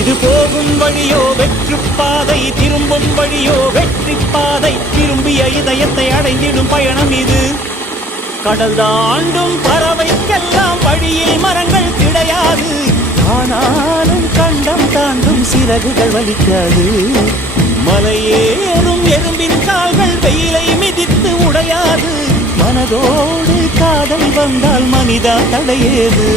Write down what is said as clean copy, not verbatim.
இது போகும் வழியோ வெற்று பாதை, திரும்பும் வழியோ வெற்றி பாதை. திரும்பிய இதயத்தை அடைந்திடும் பயணம் இது. கடல் தாண்டும் பறவைக்கெல்லாம் வழியில் மரங்கள் கிடையாது. ஆனாலும் கண்டம் தாண்டும் சிறகுகள் வலிக்காது. மலையேறும் எறும்பின் கால்கள் வெயிலை மிதித்து உடையாது. மனதோடு காதல் வந்தால் மனிதா தடையேது.